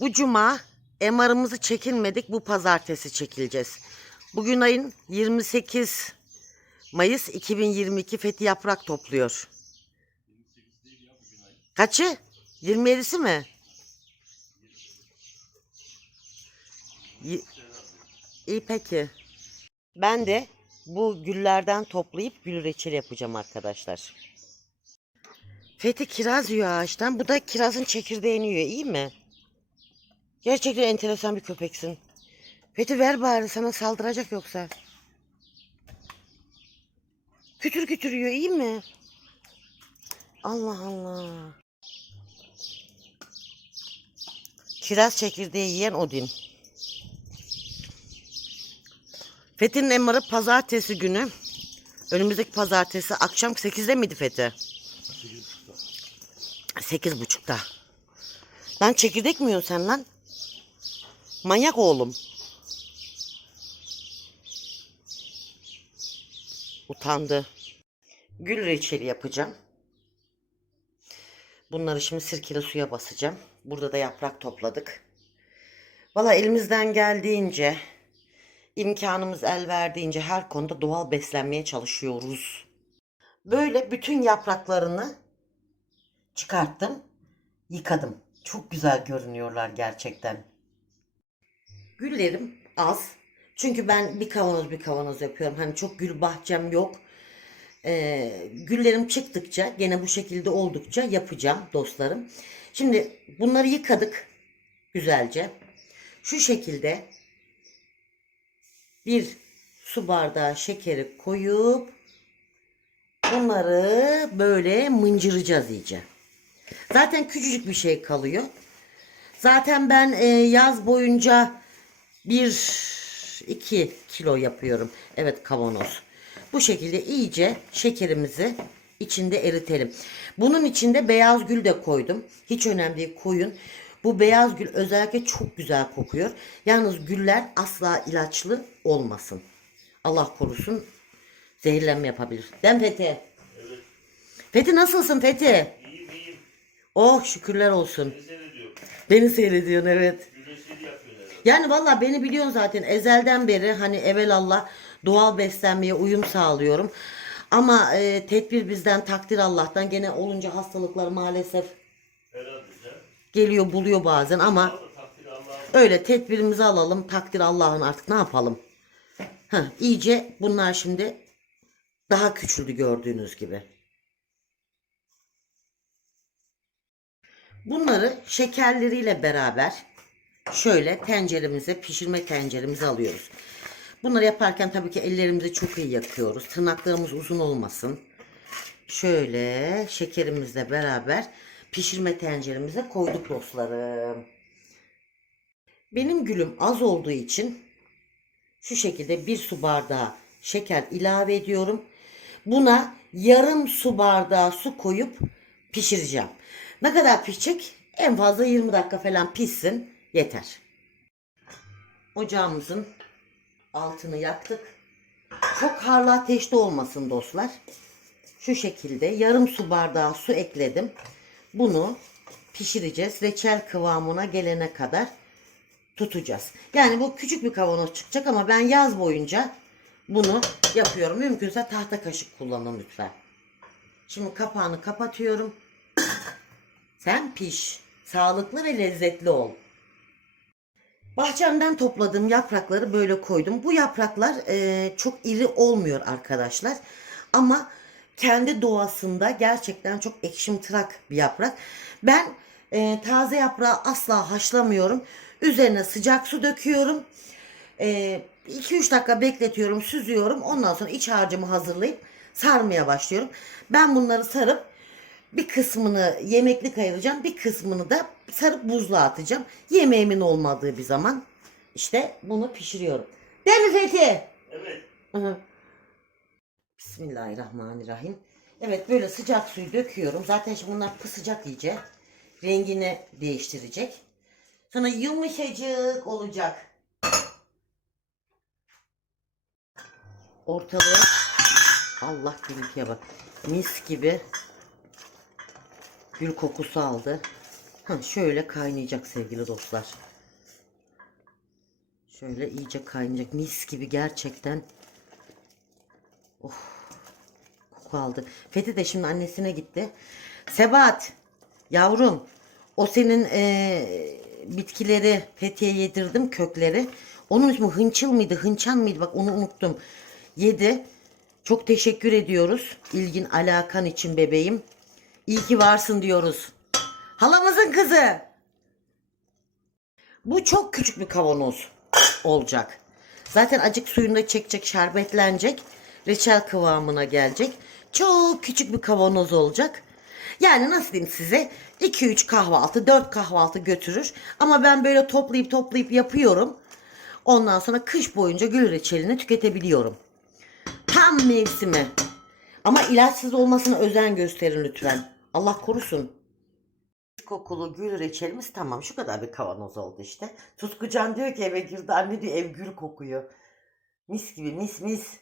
Bu cuma MR'ımızı çekilmedik. Bu pazartesi çekileceğiz. Bugün ayın 28 Mayıs 2022 Fethi yaprak topluyor. Kaçı? 27'si mi? İyi peki. Ben de bu güllerden toplayıp gül reçeli yapacağım arkadaşlar. Fethi kiraz yiyor ağaçtan. Bu da kirazın çekirdeğini yiyor. İyi mi? Gerçekten enteresan bir köpeksin. Fethi ver bari sana saldıracak yoksa. Kütür kütür yiyor. iyi mi? Allah Allah. Kiraz çekirdeği yiyen Odin. Fethi'nin emarı pazartesi günü. Önümüzdeki pazartesi akşam 8'de miydi Fethi? 8.30'da. Lan çekirdek mi yiyorsun sen lan? Manyak oğlum. Utandı. Gül reçeli yapacağım. Bunları şimdi sirkeli suya basacağım. Burada da yaprak topladık. Valla elimizden geldiğince, imkanımız el verdiğince her konuda doğal beslenmeye çalışıyoruz. Böyle bütün yapraklarını çıkarttım, yıkadım. Çok güzel görünüyorlar gerçekten. Güllerim az. Çünkü ben bir kavanoz bir kavanoz yapıyorum. Hani çok gül bahçem yok. Ee, güllerim çıktıkça gene bu şekilde oldukça yapacağım dostlarım. Şimdi bunları yıkadık güzelce. Şu şekilde bir su bardağı şekeri koyup bunları böyle mıncıracağız iyice. Zaten küçücük bir şey kalıyor. Zaten ben e, yaz boyunca bir iki kilo yapıyorum. Evet kavanoz. Bu şekilde iyice şekerimizi içinde eritelim. Bunun içinde beyaz gül de koydum. Hiç önemli değil koyun. Bu beyaz gül özellikle çok güzel kokuyor. Yalnız güller asla ilaçlı olmasın. Allah korusun zehirlenme yapabilir. Değil Fethi? Fethi nasılsın Fethi? İyiyim iyiyim. Oh şükürler olsun. Ne seyrediyorum? Beni seyrediyorsun evet. Yani valla beni biliyorsun zaten ezelden beri hani evelallah doğal beslenmeye uyum sağlıyorum. Ama e, tedbir bizden takdir Allah'tan gene olunca hastalıklar maalesef geliyor buluyor bazen ama öyle tedbirimizi alalım takdir Allah'ın artık ne yapalım. Heh, iyice bunlar şimdi daha küçüldü gördüğünüz gibi. Bunları şekerleriyle beraber şöyle tenceremize, pişirme tenceremize alıyoruz. Bunları yaparken tabii ki ellerimizi çok iyi yakıyoruz. Tırnaklarımız uzun olmasın. Şöyle şekerimizle beraber pişirme tenceremize koyduk dostlarım. Benim gülüm az olduğu için şu şekilde bir su bardağı şeker ilave ediyorum. Buna yarım su bardağı su koyup pişireceğim. Ne kadar pişecek? En fazla 20 dakika falan pişsin. Yeter. Ocağımızın altını yaktık. Çok harlı ateşte olmasın dostlar. Şu şekilde yarım su bardağı su ekledim. Bunu pişireceğiz. Reçel kıvamına gelene kadar tutacağız. Yani bu küçük bir kavanoz çıkacak ama ben yaz boyunca bunu yapıyorum. Mümkünse tahta kaşık kullanın lütfen. Şimdi kapağını kapatıyorum. Sen piş. Sağlıklı ve lezzetli ol. Bahçemden topladığım yaprakları böyle koydum. Bu yapraklar e, çok iri olmuyor arkadaşlar. Ama kendi doğasında gerçekten çok ekşimtırak bir yaprak. Ben e, taze yaprağı asla haşlamıyorum. Üzerine sıcak su döküyorum. 2-3 dakika bekletiyorum, süzüyorum. Ondan sonra iç harcımı hazırlayıp sarmaya başlıyorum. Ben bunları sarıp bir kısmını yemeklik ayıracağım. Bir kısmını da sarıp buzluğa atacağım. Yemeğimin olmadığı bir zaman işte bunu pişiriyorum. Değil mi Fethi? Evet. Hı hı. Bismillahirrahmanirrahim. Evet böyle sıcak suyu döküyorum. Zaten şimdi bunlar pısacak iyice. Rengini değiştirecek. Sonra yumuşacık olacak. Ortalığı Allah gürültüye bak. Mis gibi gül kokusu aldı. Ha, şöyle kaynayacak sevgili dostlar. Şöyle iyice kaynayacak. Mis gibi gerçekten. Oh. Koku aldı. Fethi de şimdi annesine gitti. Sebat. Yavrum. O senin eee, bitkileri Fethiye yedirdim kökleri. Onun ismi hınçıl mıydı? Hınçan mıydı? Bak onu unuttum. Yedi. Çok teşekkür ediyoruz. İlgin alakan için bebeğim. İyi ki varsın diyoruz. Halamızın kızı. Bu çok küçük bir kavanoz olacak. Zaten acık suyunu da çekecek, şerbetlenecek. Reçel kıvamına gelecek. Çok küçük bir kavanoz olacak. Yani nasıl diyeyim size 2-3 kahvaltı, 4 kahvaltı götürür. Ama ben böyle toplayıp toplayıp yapıyorum. Ondan sonra kış boyunca gül reçelini tüketebiliyorum. Tam mevsimi. Ama ilaçsız olmasına özen gösterin lütfen. Allah korusun. Kokulu gül reçelimiz tamam. Şu kadar bir kavanoz oldu işte. Tutkucan diyor ki eve girdi. Anne diyor ev gül kokuyor. Mis gibi mis mis.